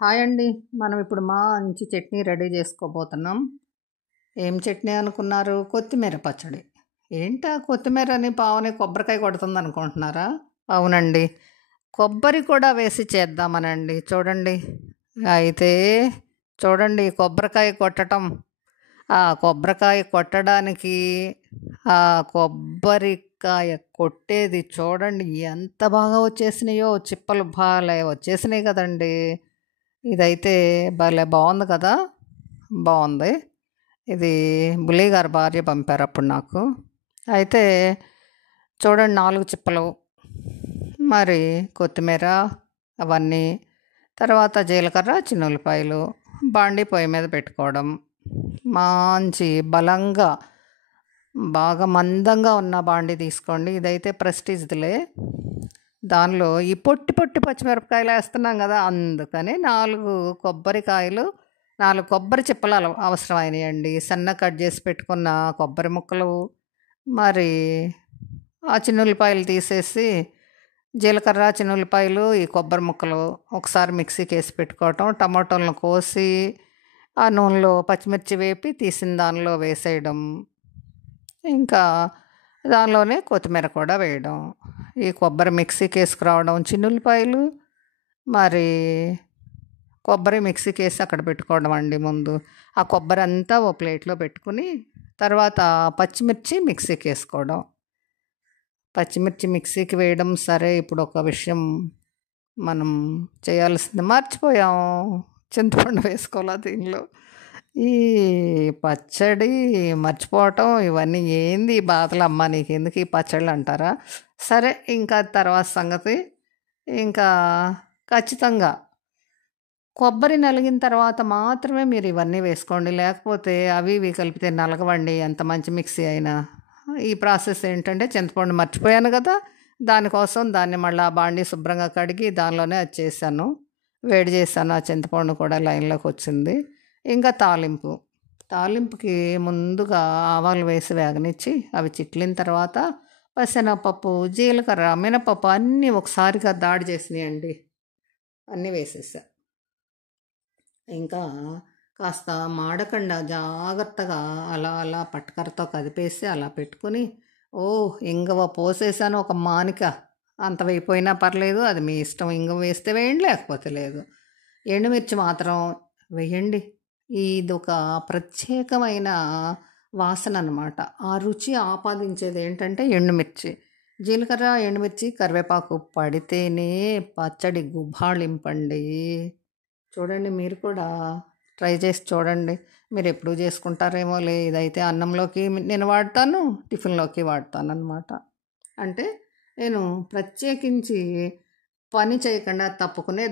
Hi అండి. మనం ఇప్పుడు మంచి చట్నీ రెడీ చేసుకోబోతున్నాం. ఏం చట్నీ అనుకున్నారు? కొత్తిమీర పచ్చడి. ఏంటా కొత్తిమీరని పావని కొబ్బరికాయ కొడుతుందనుకుంటున్నారా? అవునండి. కొబ్బరి కూడా వేసి చేద్దామనండి. చూడండి. అయితే చూడండి కొబ్బరికాయ కొట్టటం. ఆ కొబ్బరికాయ కొట్టడానికి ఆ కొబ్బరికాయ కొట్టేది చూడండి ఎంత బాగా వచ్చేసినాయో చిప్పలు భలే వచ్చేసినాయి కదండీ! ఇదైతే భలే బాగుంది కదా! బాగుంది. ఇది బుల్లయ్య గారి భార్య పంపారు అప్పుడు నాకు. అయితే చూడండి 4 చిప్పలు, మరి కొత్తిమీర అవన్నీ, తర్వాత జీలకర్ర, చిన్నుల్లిపాయలు, బాండీ పొయ్యి మీద పెట్టుకోవడం. మంచి బలంగా బాగా మందంగా ఉన్న బాండీ తీసుకోండి. ఇదైతే ప్రెస్టీజ్‌దిలే. దానిలో ఈ పొట్టి పొట్టి పచ్చిమిరపకాయలు వేస్తున్నాం కదా! అందుకని 4 కొబ్బరికాయలు, 4 కొబ్బరి చిప్పలు అవసరమైనాయండి. సన్నగా కట్ చేసి పెట్టుకున్న కొబ్బరి ముక్కలు, మరి ఆ చిన్నుల్లిపాయలు తీసేసి జీలకర్ర, చిన్నుల్లిపాయలు, ఈ కొబ్బరి ముక్కలు ఒకసారి మిక్సీకి వేసి పెట్టుకోవటం. టమాటోలను కోసి ఆ నూనెలో పచ్చిమిర్చి వేపి తీసిన దానిలో వేసేయడం. ఇంకా దానిలోనే కొత్తిమీర కూడా వేయడం. ఈ కొబ్బరి మిక్సీకి వేసుకురావడం, చిన్నుల్లిపాయలు, మరి కొబ్బరి మిక్సీకి వేసి అక్కడ పెట్టుకోవడం అండి ముందు. ఆ కొబ్బరి అంతా ఓ ప్లేట్లో పెట్టుకుని తర్వాత పచ్చిమిర్చి మిక్సీకి వేసుకోవడం. పచ్చిమిర్చి మిక్సీకి వేయడం సరే. ఇప్పుడు ఒక విషయం మనం చేయాల్సింది మర్చిపోయాం. చింతపండు వేసుకోవాలా దీనిలో. ఈ పచ్చడి మర్చిపోవటం ఇవన్నీ ఏంది ఈ బాధలమ్మా, నీకెందుకు ఈ పచ్చళ్ళు అంటారా? సరే, ఇంకా తర్వాత సంగతి. ఇంకా ఖచ్చితంగా కొబ్బరి నలిగిన తర్వాత మాత్రమే మీరు ఇవన్నీ వేసుకోండి. లేకపోతే అవి ఇవి కలిపితే నలగవండి ఎంత మంచి మిక్సీ అయినా. ఈ ప్రాసెస్ ఏంటంటే చింతపండు మర్చిపోయాను కదా! దానికోసం దాన్ని మళ్ళీ ఆ బాండీ శుభ్రంగా కడిగి దానిలోనే అది చేశాను. వేడి చేశాను. ఆ చింతపండు కూడా లైన్‌లోకి వచ్చింది. ఇంకా తాలింపు. తాలింపుకి ముందుగా ఆవాలు వేసి వేగనిచ్చి అవి చిట్లిన తర్వాత పచ్చెనగపప్పు, జీలకర్ర, మినపప్పు అన్నీ ఒకసారిగా దాడి చేసినాయండి. అన్నీ వేసేసా. ఇంకా కాస్త మాడకుండా జాగ్రత్తగా అలా అలా పటకరతో కదిపేసి అలా పెట్టుకుని, ఇంగువ పోసేసాను ఒక మానిక. అంత వేయిపోయినా పర్లేదు, అది మీ ఇష్టం. ఇంగువ వేస్తే వేయండి, లేకపోతే లేదు. ఎండుమిర్చి మాత్రం వేయండి. ఇదొక ప్రత్యేకమైన వాసన అనమాట. ఆ రుచి ఆపాదించేది ఏంటంటే ఎండుమిర్చి. జీలకర్ర, ఎండుమిర్చి, కరివేపాకు పడితేనే పచ్చడి గుబాళింపండి. చూడండి, మీరు కూడా ట్రై చేసి చూడండి. మీరు ఎప్పుడు చేసుకుంటారేమోలే. ఇదైతే అన్నంలోకి నేను వాడతాను, టిఫిన్లోకి వాడతాను అనమాట. అంటే నేను ప్రత్యేకించి పని చేయకుండా తప్పుకునే